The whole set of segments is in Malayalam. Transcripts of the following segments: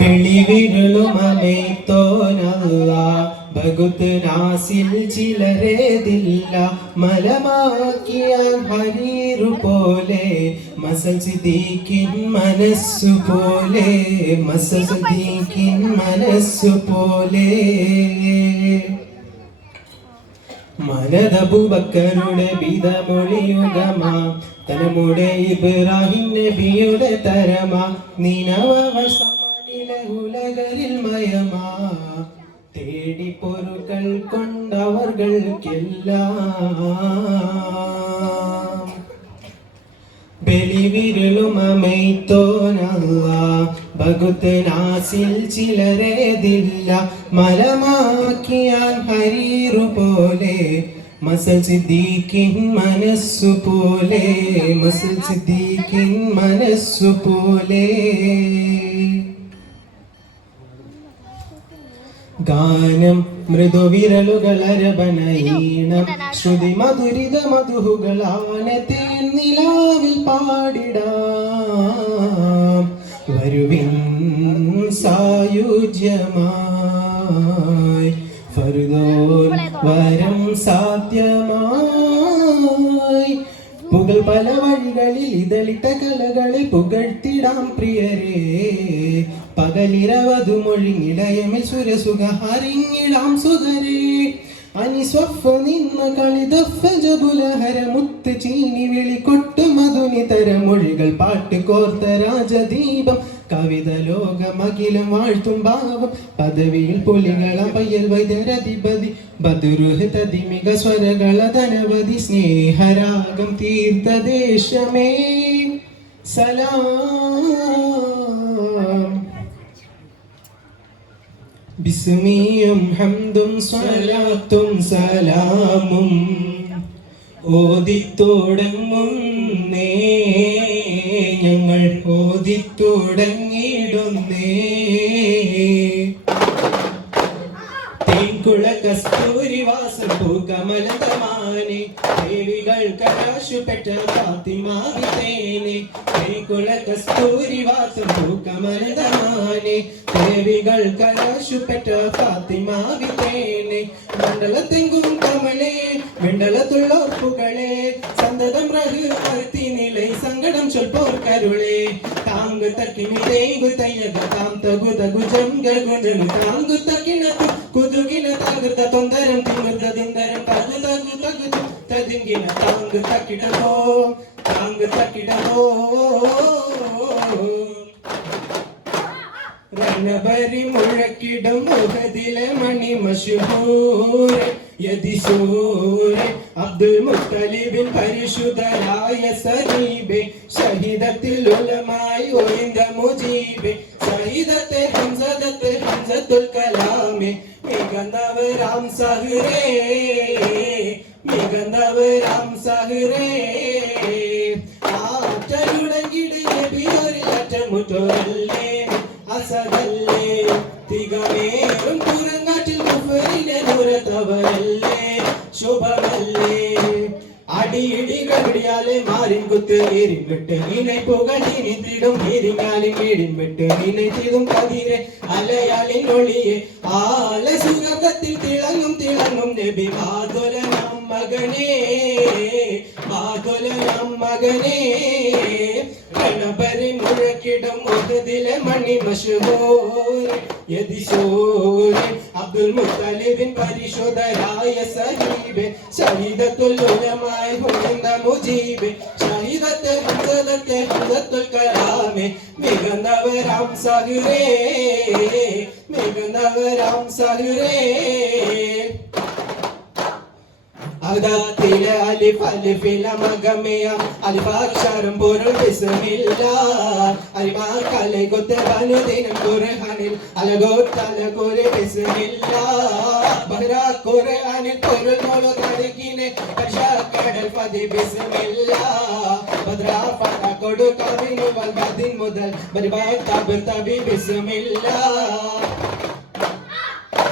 വെളിവിരളുമേത്തോനല്ല ഭഗുത്ത് നാസിൽ ചിലരേതില്ല മലമാക്കിയാൽ ഹരീറു പോലെ മസൽ സിദ്ദീഖിൻ മനസ്സു പോലെ മസൽ സിദ്ദീഖിൻ മനസ്സു പോലെ മനദബൂബക്കറുടെ ബിദമൊളിയുഗമാ തലമുടെ ഇബ്രാഹിം നബിയുടെ തരമാ നിനവസമാനിലെ ഉലകരിൽ മയമാ തേടി പൊരുകൾ കൊണ്ടവർകൾക്കെല്ലാം ബലിവിരളുമേത്തോനല്ല ഭഗുത്ത് നാസിൽ ചിലരേതില്ല മലമാക്കിയാൻ ഹരീറു പോലെ മസൽ സിദ്ദീഖിൻ മനസ്സു പോലെ മസൽ സിദ്ദീഖിൻ മനസ്സു പോലെ ഗാനം മൃദുവിരലുകളരബനയീണം ശ്രുതി മധുരിത മധുഹുകളാനത്തെ നിലാവിൽ പാടിടാം വരുവിൻ സായുജ്യമായി ഫർദോൻ വരം സാധ്യമായി പുകൾ പല വഴികളിൽ ഇതളിട്ട കലകളെ പുകഴ്ത്തിടാം പ്രിയരേ പകലിരവതു മൊഴിങ്ങിടയമിൽ സുരസുഖ ഹരിങ്ങിടാം സുതരേ അനിസ്വഫ് നിന്ന കളിതഫ ജബുലഹര മുത്ത് ചീനി വിളികൊട്ട് മധുനിതര മൊഴികൾ പാട്ട് കോർത്ത രാജദീപം കവിത ലോകമഖിലം വാഴ്ത്തും ഭാവം പദവിയിൽ പുലികള പയ്യൽ വൈദ്യരധിപതി ബദുരുഹ് തതിമിക സ്വരകള ധനവതി സ്നേഹരാഗം തീർത്ഥ ദേശമേ സലാം ബിസ്മിയും ഹംദും സ്വലാത്തും സലാമും ഓതിത്തുടങ്ങുന്നേ ഞങ്ങൾ ഓതിത്തുടങ്ങിടുന്നേ തേൻകുള കസ്തൂരി വാസം പൂക്കമലതമാനെ ദേവികൾ കരാശുപെട്ട ഫാത്തിമാവിതേനെ തേൻകുള കസ്തൂരി വാസം പൂക്കമലതമാനെ ദേവികൾ കരാശുപെട്ട ഫാത്തിമാവിതേനെ മണ്ഡലത്തെങ്കും കമലേ വെണ്ടലത്തുള്ളോർപ്പുകളെ സന്തതം റഹ്മത്തി നിലൈ സങ്കടം ചൊൽപ്പോർ കരുളേ താങ്ക് തക്കിമി തേങ്കു തയ്യക താം തഗു തഗു ജംഗുജനു താങ്കു തക്കിനതു കുതുകിന തകൃത തൊന്തരം തിങ്ങൃത ദിന്തരം തഗു തഗു തഗു തദിങ്കിന താങ്ക് തക്കിടോ രണബരി മുഴക്കിടും മുഖദിലെ മണി മശഹൂർ യദിശൂർ അബ്ദുൽ മുത്തലിബിൻ പരിശുദ്ധരായ സരീബെ ഷഹീദത്തിൽ ഉലമായി ഒഴിന്ത മുജീബെ ഷഹീദത്തെ ഹംസത്തുൽ കലാമെ മികന്നവരാം സഹ്റേ ആറ്റരുടങ്ങിട് നബിയൊരിലറ്റമുറ്റോരല്ലേ അസദല്ലേ തികമേറും പുറങ്കാറ്റിൽ കുഫറിനെ ദൂരത്തവരല്ലേ ശുഭമല്ലേ അടിയിടികളിയാലെ മാറിൻ കുത്ത് ഏറിൻ വിട്ട് ഇണൈപ്പുകൾ ഇനിത്തിടും ഇരിങ്ങാലിൻ വീടിൻ വിട്ട് ഇണൈത്തിടും കതിരെ അലയാലിൻ ഒളിയെ ആല സുഗന്ധത്തിൽ തിളങ്ങും നബി മാതുലനം മകനേ കണബരി മുഴക്കിടും മുഖദിലെ മണി മശഹൂർ യദിശൂർ അബ്ദുൽ മുത്തലിബിൻ പരിശുദ്ധരായ സഹീബെ ഷഹീദത്തുൽ ഉലമായി ഹുന്ദ മുജീബെ ഷഹീദത്തെ ഹംസത്തുൽ കലാമെ മികന്നവരാം സഹ്റേ അദാത്തിലെ അലിഫില മഗമിയ അലിഫാക്ഷരം പൊരുൾ ബിസ്മില്ലാഹ് അലിമാക്കലെ കൊത്തെ ബനുദിനം ഖുർആനിൽ അലഗോത്തലകുരെ ബിസ്മില്ലാഹ് ബഹ്റാ ഖുർആനിൽ പൊരുൾ മോളോ തടിക്കിനെ കർഷകടൽ പതി ബിസ്മില്ലാഹ് ബദ്രാ ഫത കൊടു കവിനു വൽ ബദിൻ മുതൽ ബരിബാ തബി ബിസ്മില്ലാഹ്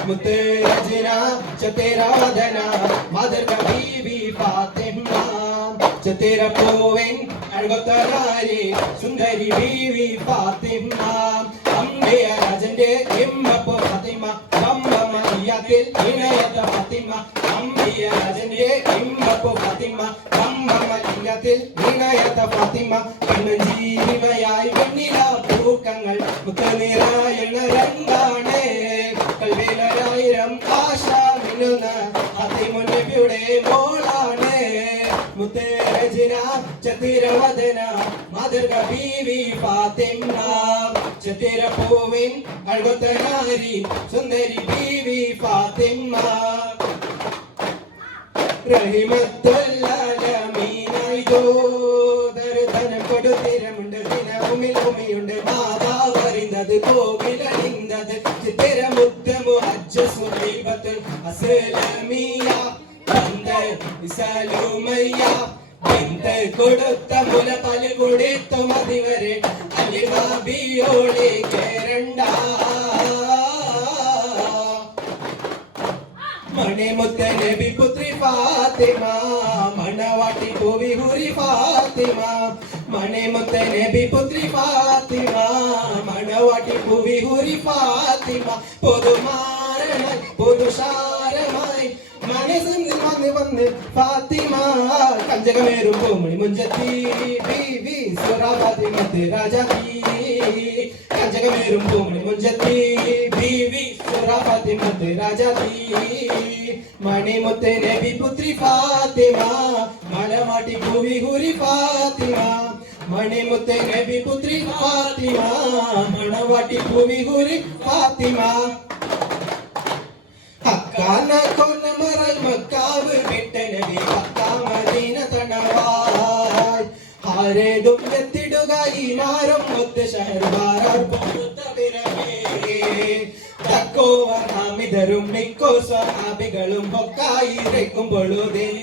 മുത്തരജന ചതേര വദന മദർ കബീബി ഫാത്തിമ ചതേര പൂവൻ അഴകത്തരാരി സുന്ദരി ബീവി ഫാത്തിമ അംബിയ രാജന്റെ ഇമ്മപ്പോ ഫാത്തിമ ബമ്പമയ്യത്തിൽ ഇണയത്ത ഫാത്തിമ അംബിയ രാജന്റെ ഇമ്മപ്പോ ഫാത്തിമ ബമ്പമയ്യത്തിൽ ഇണയത്ത ഫാത്തിമ കണ്ണഞ്ചീരിവയായി വെണ്ണില പൂക്കങ്ങൾ മുത്തനിറായുള്ള രണ്ടാണ് കൽവിലൊരായിരം ആശ മിന്നുന്ന ഫാത്തിമുൻ നബിയുടെ മോളാണ് മുത്തരജിന ചത്തിരവദന മാതൃക ബീവി ഫാത്തിമ ചത്തിരപ്പൂവിൻ അഴകൊത്ത നാരി സുന്ദരി ബീവി ഫാത്തിമ റഹിമത്തുല്ലാലമീനായി ദോദർധനം കൊടുത്തിരമുണ്ട് ദിനഭൂമിൽ ഭൂമിയുണ്ട് മാതാവ് അറിന്തത് കോവിലണിന്തത് ചിത്തിരമുത്തമു ഹജ്ജ സുഹൈബത്തുൽ അസ്ലമിയ ഇസലുമയ്യ എന്ത് കൊടുത്ത മുല പല കൊടുത്തു മതിവരെ അലിമാബിയോളെ കേരണ്ട മണിമുത്ത നബി പുത്രി ഫാത്തിമ മണവാട്ടി ഭൂവി ഹുരി ഫാത്തിമ മണിമുത്ത നബി പുത്രി ഫാത്തിമ മണവാട്ടി ഭൂവി ഹുരി ഫാത്തിമ പൊതുമാരനായി പൊതുശാരമായി മനസ്സിൽ വന്ന് ഫാത്തിമ കഞ്ചകമേറും പൂമണി മുഞ്ചത്തി ബീവി സുറാഫാത്തിമത്ത് രാജാത്തി കഞ്ചകമേറും പൂമണി മുഞ്ചത്തി ബീവി സുറാഫാത്തിമത്ത് രാജാത്തി മണിമുത്ത് നബി പുത്രി ഫാത്തിമ മലമാട്ടി ഭൂവി ഹുരി ഫാത്തിമ മണിമുത്ത് നബി പുത്രി ഫാത്തിമ മണവാട്ടി ഭൂവി ഹുരി ഫാത്തിമ ഹക്കാന കൊന്നമറൽ മക്കാവ് വിട്ട നബി ഹക്കാ മദീന തണവായ് ആരേതും എത്തിടുക ഈ മാറും മുത്ത് ഷഹർവാർ പൊറുത്ത പിറവേ തക്കോവർ ഹാമിദരും മിക്കോ സ്വഹാബികളും ഒക്കായി ഇരക്കും പൊഴുതിൽ